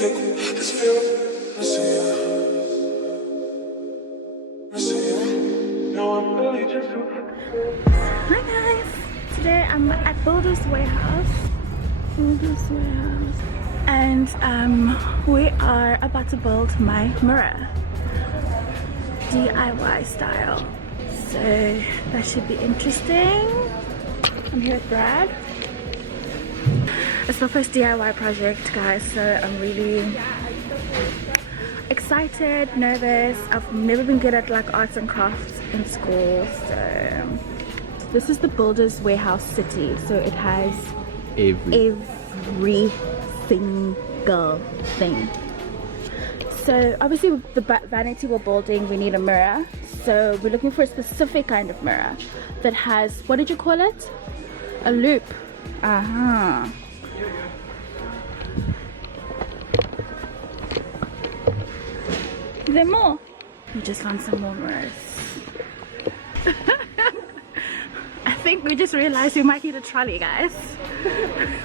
Hi guys, today I'm at Builder's Warehouse, and we are about to build my mirror, DIY style, so that should be interesting. I'm here with Brad. It's my first DIY project, guys, so I'm really excited, nervous. I've never been good at like arts and crafts in school, so this is the Builder's Warehouse city, so it has every single thing. So obviously with the vanity we're building, we need a mirror, so we're looking for a specific kind of mirror that has, what did you call it? A loop. Is there more? We just found some more mirrors. I think we just realized we might need a trolley, guys.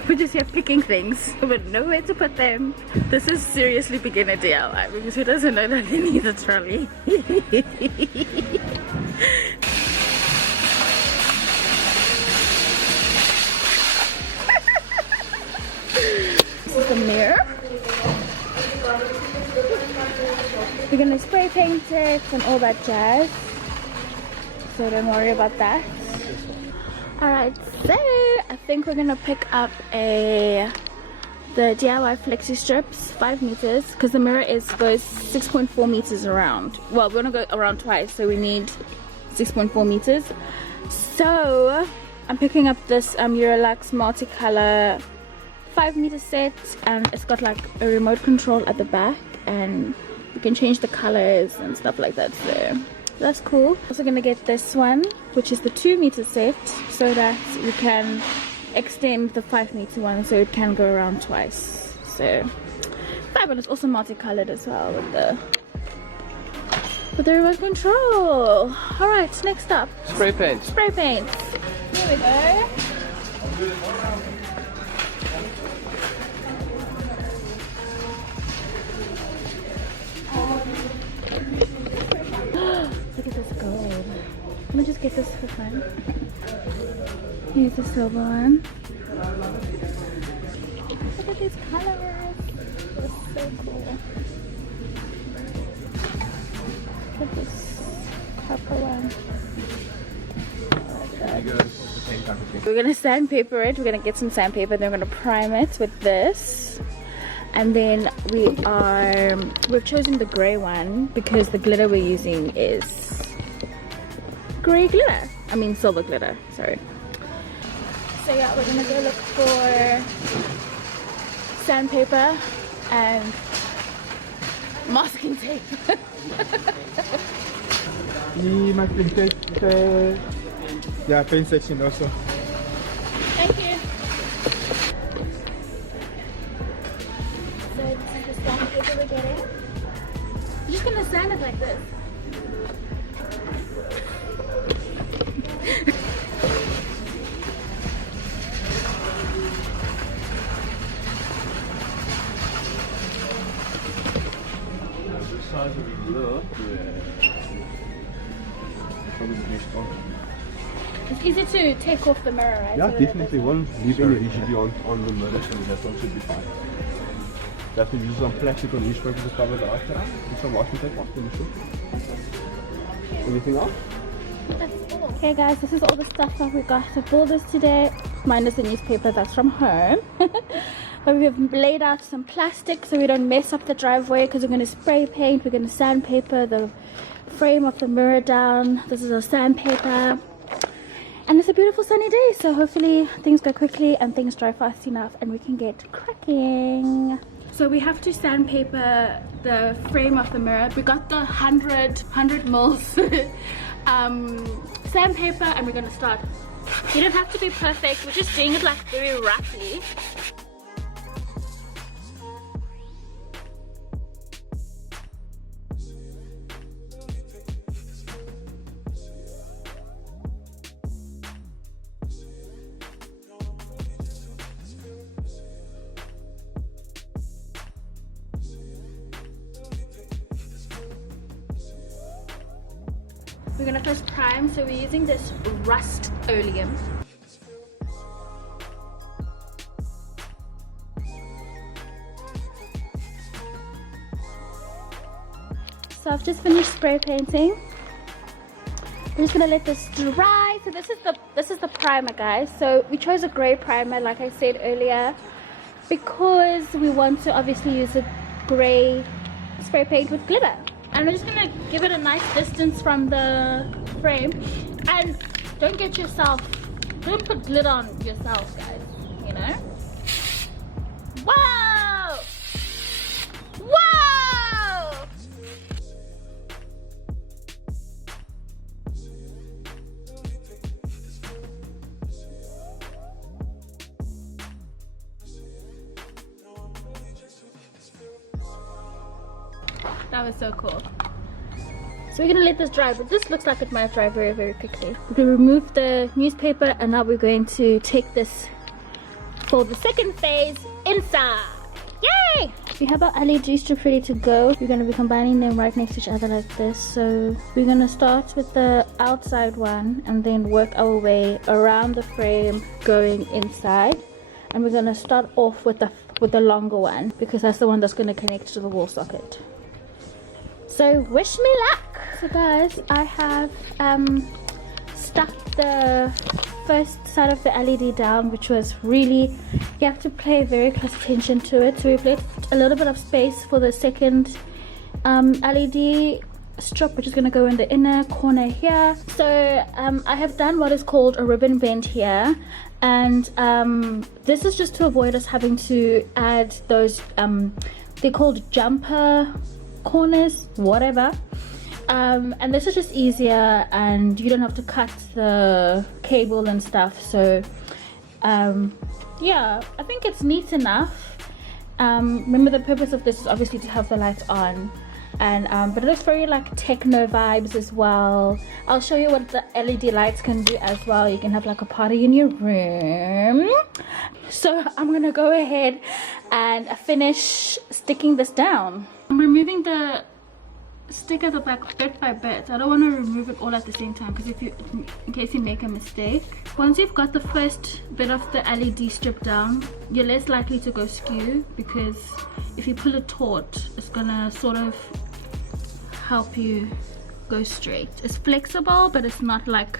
We're just here picking things, but nowhere to put them. This is seriously beginner DIY because who doesn't know that they need a trolley? This is the mirror. We're gonna spray paint it and all that jazz, so don't worry about that. Alright, so I think we're gonna pick up the DIY flexi strips, 5 meters, because the mirror goes 6.4 meters around. Well, we're gonna go around twice, so we need 6.4 meters. So I'm picking up this Eurolux multicolor 5 meter set, and it's got like a remote control at the back, and you can change the colors and stuff like that, so that's cool. Also gonna get this one, which is the 2 meter set, so that we can extend the 5 meter one so it can go around twice. So fabulous. Also multicolored as well with the remote control. All right, next up, spray paint. Spray paint. Here we go. Look at this gold. Let me just get this for fun. Here's the silver one. Look at these colors. They're so cool. Look at this purple one. We're gonna sandpaper it. We're gonna get some sandpaper, then we're gonna prime it with this. And then we've chosen the grey one because the glitter we're using is grey glitter. I mean silver glitter, sorry. So yeah, we're gonna go look for sandpaper and masking tape. Yeah, paint section also. Thank you. So this is the sandpaper we're getting. I'm just gonna sand it like this. It's easy to take off the mirror, right? Yeah, so definitely. Won't leave any residue on the mirror, so that one should be fine. You have to use some plastic or newspaper to cover the after. Put some washing tape off, Anything else? Okay guys, this is all the stuff that we got to Builders today, minus the newspaper that's from home. But we have laid out some plastic so we don't mess up the driveway, because we're going to spray paint, we're going to sandpaper the frame of the mirror down. This is our sandpaper, and it's a beautiful sunny day, so hopefully things go quickly and things dry fast enough and we can get cracking. So we have to sandpaper the frame of the mirror. We got the 100 mils sandpaper, and we're going to start. You don't have to be perfect, we're just doing it like very roughly. we're gonna first prime. So we're using this Rust-Oleum. So I've just finished spray painting. I'm just gonna let this dry. So this is the primer, guys. So we chose a gray primer, like I said earlier, because we want to obviously use a gray spray paint with glitter. And we're just gonna give it a nice distance from the frame. And don't put glitter on yourself, guys, you know? Wow! Wow! That was so cool. So we're gonna let this dry, but this looks like it might dry very, very quickly. We're gonna remove the newspaper, and now we're going to take this for the second phase inside. Yay! We have our LED strip ready to go. We're gonna be combining them right next to each other like this. So we're gonna start with the outside one and then work our way around the frame going inside. And we're gonna start off with the longer one, because that's the one that's gonna connect to the wall socket. So wish me luck. So guys, I have stuck the first side of the LED down, which was really, you have to pay very close attention to it. So we've left a little bit of space for the second LED strip, which is going to go in the inner corner here. So I have done what is called a ribbon bend here, and this is just to avoid us having to add those they're called jumper corners, whatever. And this is just easier, and you don't have to cut the cable and stuff. So yeah, I think it's neat enough. Remember, the purpose of this is obviously to have the lights on, and but it looks very like techno vibes as well. I'll show you what the LED lights can do as well. You can have like a party in your room. So I'm gonna go ahead and finish sticking this down. I'm removing the sticker the back bit by bit. I don't want to remove it all at the same time, because in case you make a mistake. Once you've got the first bit of the LED strip down, you're less likely to go skew, because if you pull it taut, it's gonna sort of help you go straight. It's flexible, but it's not like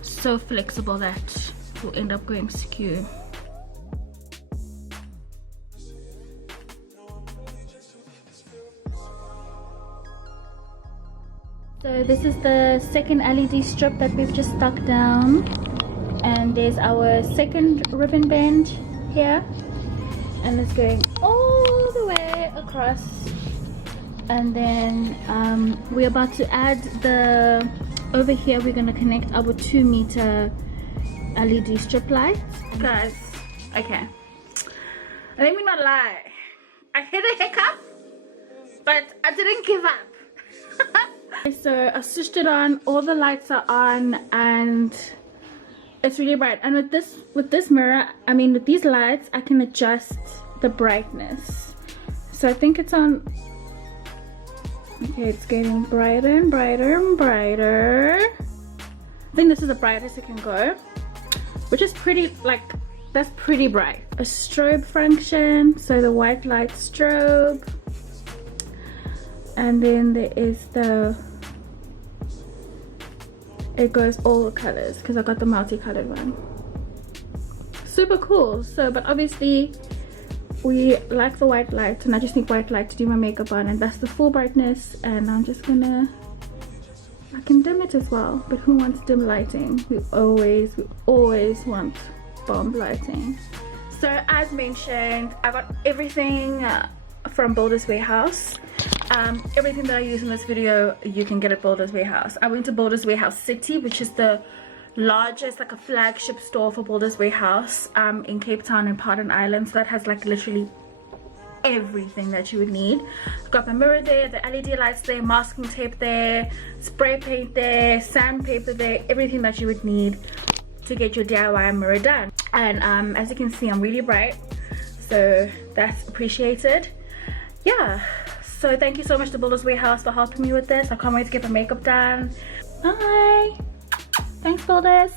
so flexible that you'll end up going skew. So this is the second LED strip that we've just stuck down, and there's our second ribbon bend here, and it's going all the way across. And then we're about to add the, over here we're going to connect our 2 meter LED strip lights. Guys, okay, let me not lie, I hit a hiccup, but I didn't give up. So I switched it on, all the lights are on, and it's really bright. And with this mirror, I mean with these lights, I can adjust the brightness. So I think it's on, okay, it's getting brighter and brighter and brighter. I think this is the brightest it can go, which is pretty, like, that's pretty bright. A strobe function, so the white light strobe. And then there is the, it goes all the colors, because I got the multicolored one. Super cool. So, but obviously we like the white light, and I just need white light to do my makeup on, and that's the full brightness. And I'm just gonna, I can dim it as well, but who wants dim lighting? We always want bomb lighting. So as mentioned, I got everything from Builders Warehouse. Everything that I use in this video you can get at Builders Warehouse. I went to Builders Warehouse City, which is the largest, like a flagship store for Builders Warehouse in Cape Town and Pardon Island. So that has like literally everything that you would need. I've got my mirror there, the LED lights there, masking tape there, spray paint there, sandpaper there, everything that you would need to get your DIY mirror done. And as you can see, I'm really bright, so that's appreciated. Yeah, so thank you so much to Builders Warehouse for helping me with this. I can't wait to get my makeup done. Bye. Thanks for this.